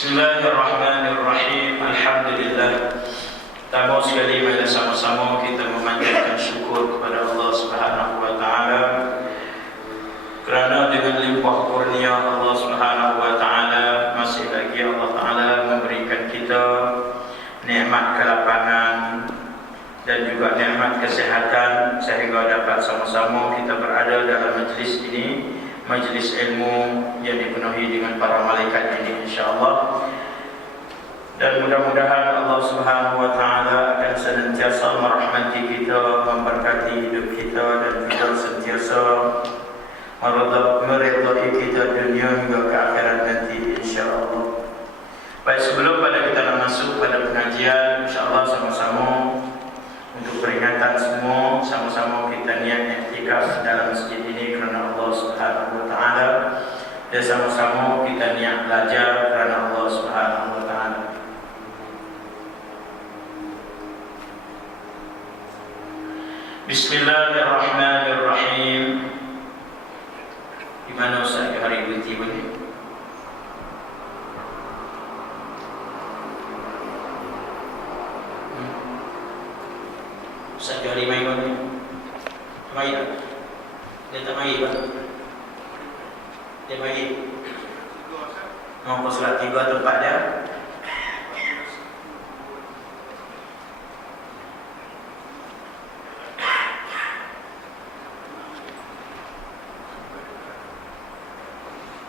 Bismillahirrahmanirrahim. Alhamdulillah. Pertama sekali mari sama-sama kita memanjatkan syukur kepada Allah Subhanahu wa taala kerana dengan limpah kurnia Allah Subhanahu wa taala masih lagi Allah taala memberikan kita nikmat kelapangan dan juga nikmat kesehatan sehingga dapat sama-sama kita berada dalam majlis ini, majlis ilmu yang dipenuhi dengan para malaikat ini insya-Allah. Dan mudah-mudahan Allah Subhanahu wa taala akan senantiasa merahmati kita, memberkati hidup kita dan juga sentiasa meridai kita dunia hingga ke akhirat nanti insya-Allah. Baik, sebelum pada kita nak masuk pada pengajian, insya-Allah sama-sama untuk peringatan semua, sama-sama kita niat iktikaf dalam masjid ini kerana Allah Subhanahu wa taala, dan sama-sama kita niat belajar kerana Allah Subhanahu wa taala. Bismillahirrahmanirrahim. Di mana Ustaz hari berhenti boleh? Ustaz hari main boleh? Main tak? Dia tak main tak? Dia main? Nombor surat 3 tempat dia?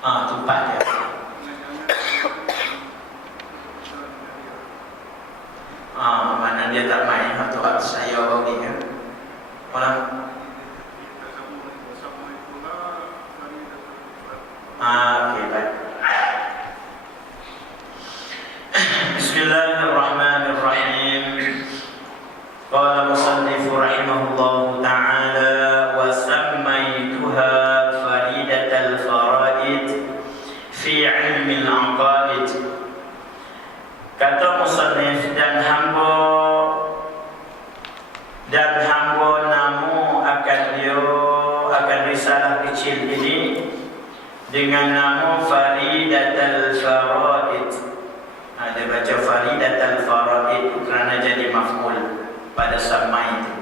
Tempat dia. Mana dia tak main waktu saya baru ni ya. Mana? Okey, baik. Bismillahirrahmanirrahim. Qala musannif rahimahullahu ta'ala wa sammaytuha faridatal faraid fi ilmi al-aqaid. Kata musannif, dan hamba namu akan risalah kecil ini dengan nama Faridatul Faraid. Dia baca Faridatul Faraid kerana jadi maf'ul pada samai itu.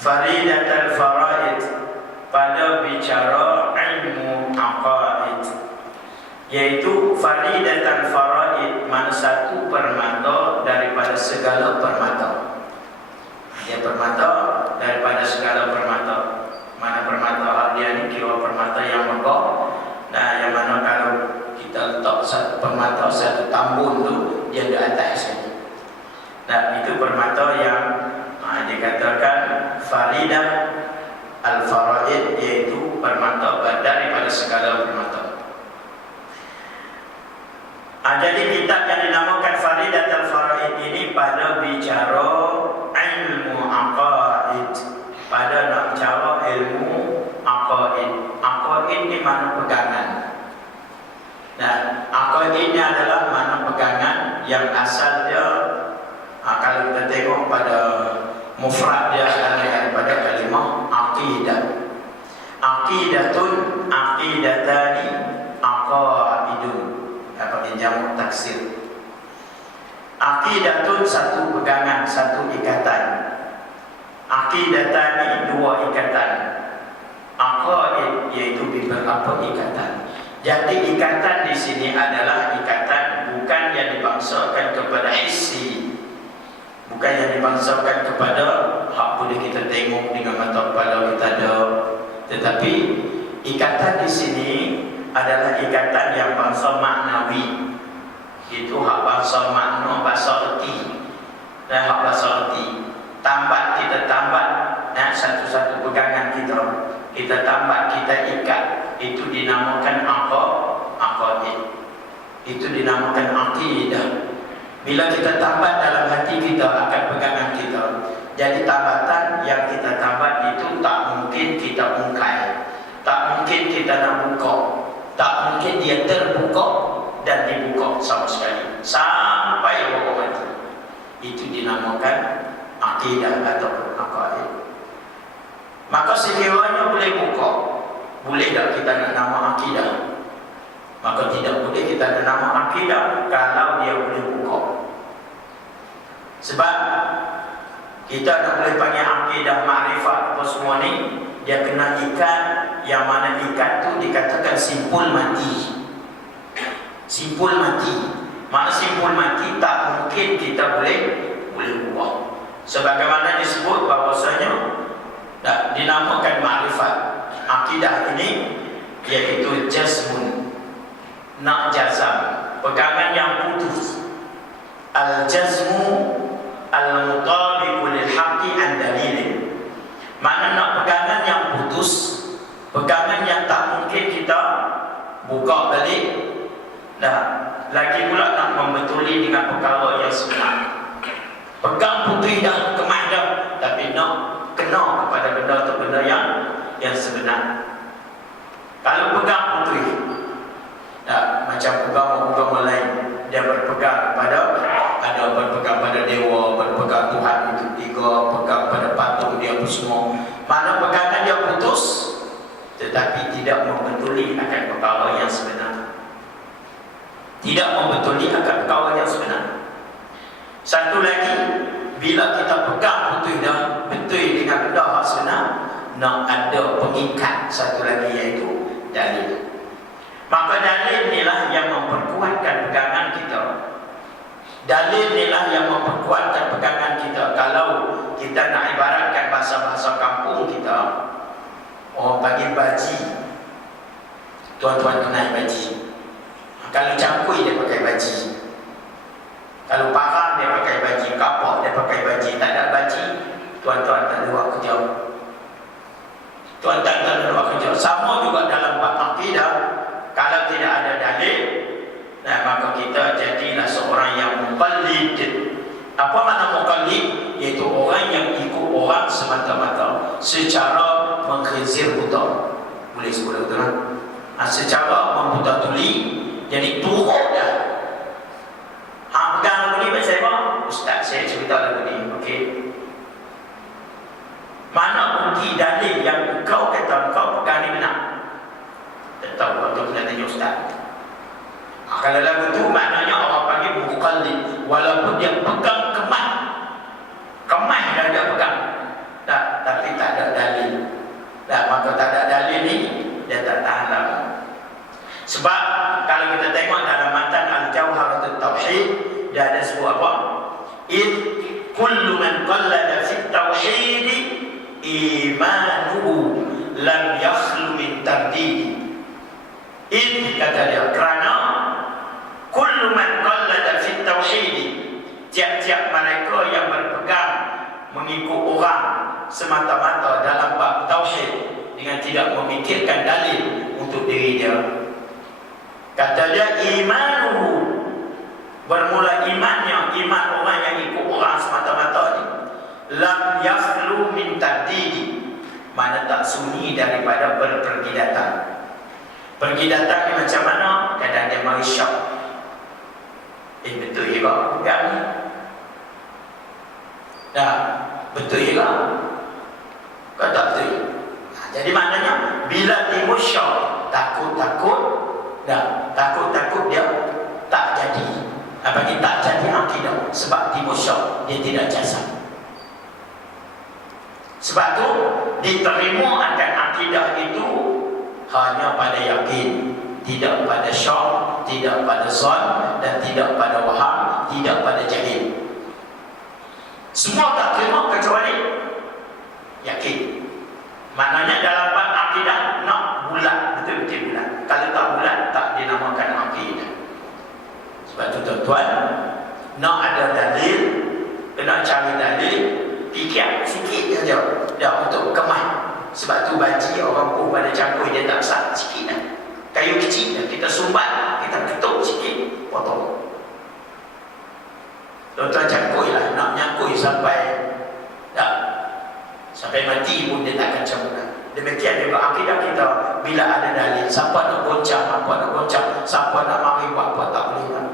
Faridatul Faraid pada bicara ilmu aqaid, iaitu Faridatul Faraid mana satu permata daripada segala permata. Dia permata daripada segala permata. Mana permata dia ni kira permata yang megah. Nah, yang mana kalau kita letak satu permata, satu tambun tu dia di atas saja. Nah, itu permata yang dikatakan Faridah Al-Faraid, iaitu permata daripada segala permata. Jadi kitab yang dinamakan Faridah Al-Faraid ini pada bicara ilmu aqaid, pada nak bicara ilmu aqaid. Aqaid ni mana pegangan. Nah, aqaid ini adalah mana pegangan yang asal dia, kalau kita tengok pada mufrad dia daripada kalimah aqidah. Aqidatun, aqidatani, aqaidun. Pakai jamak taksir. Aqidatun satu pegangan, satu ikatan. Aqidatani dua ikatan. Aqaid iaitu beberapa ikatan. Jadi ikatan di sini adalah ikatan bukan yang dibangsakan kepada hissi, bukan yang dibangsakan kepada hak boleh kita tengok dengan mata kepala kita ada, tetapi ikatan di sini adalah ikatan yang bangsa maknawi. Itu hak bangsa makna, bahasa erti dan hak bahasa erti. Tambat, kita tambat satu-satu pegangan kita tambat, kita ikat, itu dinamakan aqaid. Itu dinamakan aqidah. Bila kita tambat dalam hati kita akan pegangan kita, jadi tambatan yang kita tambat itu tak mungkin kita ungkai, tak mungkin kita nak buka, tak mungkin dia terbuka dan dibuka sama sekali sampai waktu mati. Itu dinamakan aqidah atau aqaid. Maka sekiranya boleh buka, boleh tak kita nak nama aqidah? Maka tidak boleh kita ada nama akidah kalau dia boleh buka. Sebab kita nak boleh panggil akidah ma'rifat apa semua ni, dia kena ikat, yang mana ikat tu dikatakan simpul mati. Simpul mati. Mana simpul mati tak mungkin kita boleh ubah. Sebagaimana disebut bahawasanya dinamakan ma'rifat. Akidah ini iaitu jazmun, nak jazam, pegangan yang putus. Al-jazmu al-mutabiqu lil-haqqi an dalilin. Mana nak pegangan yang putus, pegangan yang tak mungkin kita buka balik. Lagi pula nak membetuli dengan perkara yang sebenar. Pegang putih dah, kemah dah, tapi nak kena kepada benda tu benda yang sebenar. Kalau pegang putih, macam agama lain, dia berpegang pada, ada berpegang pada dewa, berpegang Tuhan itu tiga, pegang pada patung dia apa semua. Mana pegangan dia putus, tetapi tidak membetuli akan perkara yang sebenar. Tidak membetuli akan perkara yang sebenar. Satu lagi, bila kita pegang putih dah betul dengan benda yang sebenar, nak ada pengikat satu lagi, iaitu dalil. Maka dalil inilah yang memperkuatkan pegangan kita. Dalil inilah yang memperkuatkan pegangan kita. Kalau kita nak ibaratkan bahasa-bahasa kampung kita, orang panggil baji. Tuan-tuan kenal baji. Kalau cangkui dia pakai baji. Kalau parang dia pakai baji, kapak dia pakai baji. Tak ada baji, tuan-tuan tak ada buat kerja. Tuan-tuan tak ada buat kerja. Sama juga dalam bab akidah. Kalau tidak ada dalil, maka kita jadilah seorang yang muqallid. Apa makna muqallid? Iaitu orang yang ikut orang semata-mata, secara mengkhizir buta. Boleh sebut betul kan? Secara membuta tuli. Jadi turut dah. Pegang lagu ni macam saya, Ustaz saya cerita lagu ni, okey. Mana bukti dalil yang kau kata kau pegang ni benar? Tak tahu, waktu kena tanya Ustaz. Kalau lagu tu maknanya orang panggil muqallid, walaupun dia pegang kemah. Kemah dah dia pegang. Tapi tak ada dalil. Maka tak ada dalil ni, dia tak tahan lama. Sebab kalau kita tengok dalam matan Al-Jawharatul Tauhid, dia ada sebut apa? Id kullu man qallada fit tauhid imanuhu lam yakhlu min tardid. Id kata dia, kerana kullu man qallada fit tauhid, tiap-tiap mereka yang berpegang mengikut orang semata-mata dalam bab tauhid dengan tidak memikirkan dalil untuk diri dia. Kata dia imanuhu, bermula imannya, iman orang yang ikut orang semata-mata ni, lam yakhlu min tardid, mana tak sunyi daripada berpergi datang. Pergi datang ni macam mana? Kadang dia mari syak. Betul ke pegang ni? Betul ke? Kau tak betul. Jadi maknanya bila timbul syak, takut-takut dia tak jadi. Apabila tak jadi akidah, sebab timbul syak, dia tidak jazam. Sebab tu diterima akan akidah itu hanya pada yakin, tidak pada syak, tidak pada zon, dan tidak pada waham, tidak pada jahil. Semua tak terima kecuali yakin. Maknanya dalam bab akidah nak bulat, betul-betul bulat. Kalau tak bulat, tak dinamakan akidah. Sebab tu tuan-tuan, nak ada dalil, kena cari dalil, fikir sikit saja dah untuk kemah. Sebab tu baji orang pun pada cangkui dia tak besar, sikit dah. Kayu kecil dah, kita sumbat, kita ketuk sikit, potong. Tuan-tuan cangkui lah, nak nyangkui sampai mati pun dia takkan cabut. Demikian juga akidah kita, bila ada dalil, siapa nak goncang, apa nak goncang, siapa nak mari buat apa, tak boleh lah.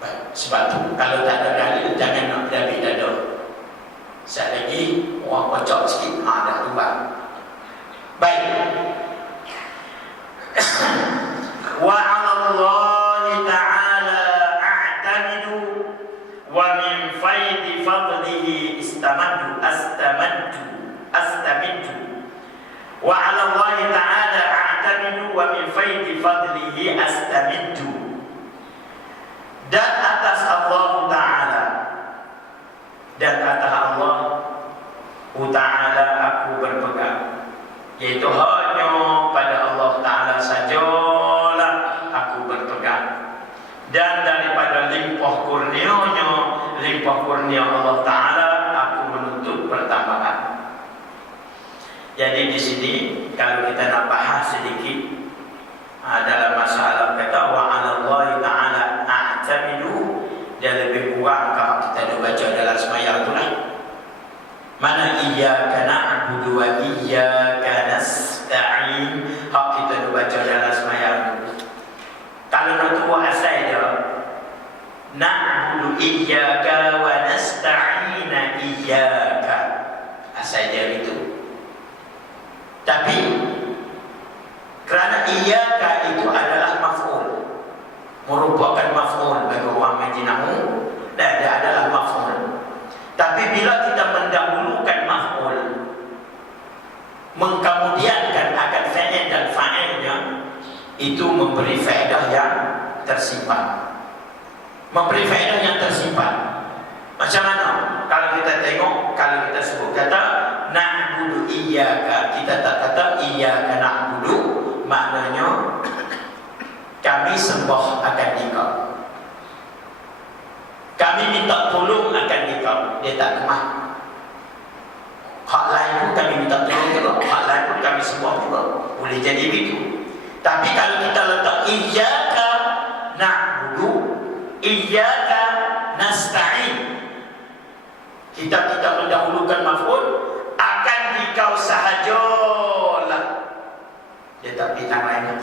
Baik, sebab tu kalau tak ada dalil, jangan nak berdabi dada. Sekali lagi orang kocok sikit, dah tumbang. Baik. fadlihi astamiddu wa 'ala Allah ta'ala a'tamidu wa min faidi fadlihi astamiddu. Dan atas Allah Ta'ala dan atas Allah Ta'ala aku berpegang, yaitu hanya pada Allah Ta'ala sajalah aku berpegang, dan daripada limpah kurnia Allah Ta'ala aku menuntut pertambahan. Jadi di sini kalau kita nak bahas sedikit dalam masalah kata wa 'ala Allah Ta'ala a'tamidu, dia lebih kurang kalau kita dah baca dalam sembahyang tu lah. Mana iyyaka na'budu wa iyyaka nasta'in, hak kita dah baca dalam sembahyang tu. Kalau nak tu asal dia na'budu iyyaka wa nasta'ina iyyaka, asal dia itu. Tapi kerana iyyaka itu adalah maf'ul, merupakan maf'ul bagi orang Madinah, dan dia adalah maf'ul. Tapi bila kita mendahulukan maf'ul, mengkemudiankan akan fa'il dan fa'ilnya, itu memberi faedah yang tersimpan. Memberi faedah yang tersimpan. Macam mana? Kalau kita tengok, kalau kita sebut kata na'budu iyyaka, kita tak kata iyyaka na'budu, maknanya kami sembah akan Engkau, kami minta tolong akan Engkau. Dia tak kemah. Hak lain pun kami minta tolong juga, hak lain pun kami sembah juga, boleh jadi begitu. Tapi kalau kita letak iyyaka na'budu, iyyaka nasta'in, kita mendahulukan maf'ul, akan Engkau sahajalah. Dia tak bintang lain.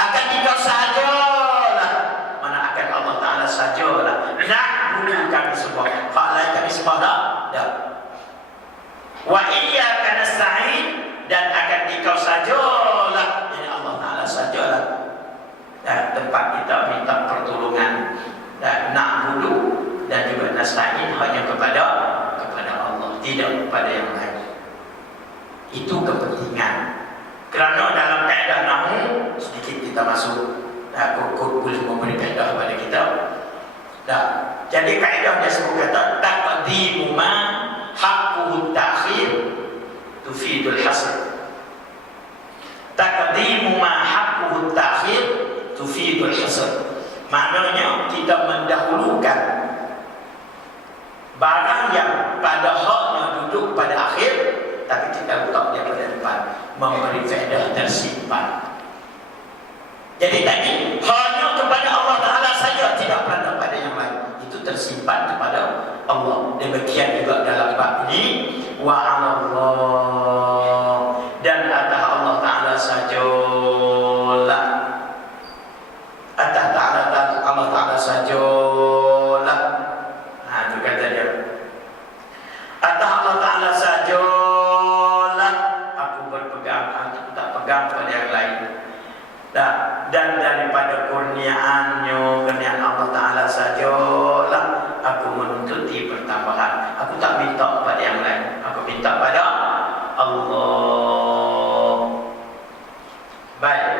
Akan Engkau sahajalah, mana akan Allah Ta'ala sahajalah. Na'budu kami sembah, hak lain kami sembah dah. Wa iyyaka nasta'in, dan akan Engkau sahajalah, ini Allah Ta'ala sahajalah. Dan tempat kita minta pertolongan, dan na'budu dan juga nasta'in hanya kepada Allah, tidak kepada yang lain. Itu kepentingan. Kerana dalam kaedah nahwu, sedikit kita masuk, kod boleh memberi kaedah kepada kita. Jadi kaedah dia sebut kata taqdimu ma haqquhu ta'khir tufidul hasr. Taqdimu ma haqquhu ta'khir tufidul hasr. Maknanya kita mendahulukan barang yang pada haknya duduk pada akhir, tapi kita letak dia pada depan, memberi faedah tersimpan. Jadi tadi hanya kepada Allah Ta'ala saja, tidak pernah pada yang lain, itu tersimpan kepada Allah. Demikian juga dalam bab ini, wa 'ala Allah, dan atas Allah Ta'ala sajalah, atas Allah Ta'ala sajalah. Itu kata dia, atas Allah Ta'ala sajalah aku berpegang, aku tak pegang pada yang lain. Dan daripada kurniaan Allah Ta'ala sajalah aku menuntuti pertambahan. Aku tak minta pada yang lain, aku minta pada Allah. Baik.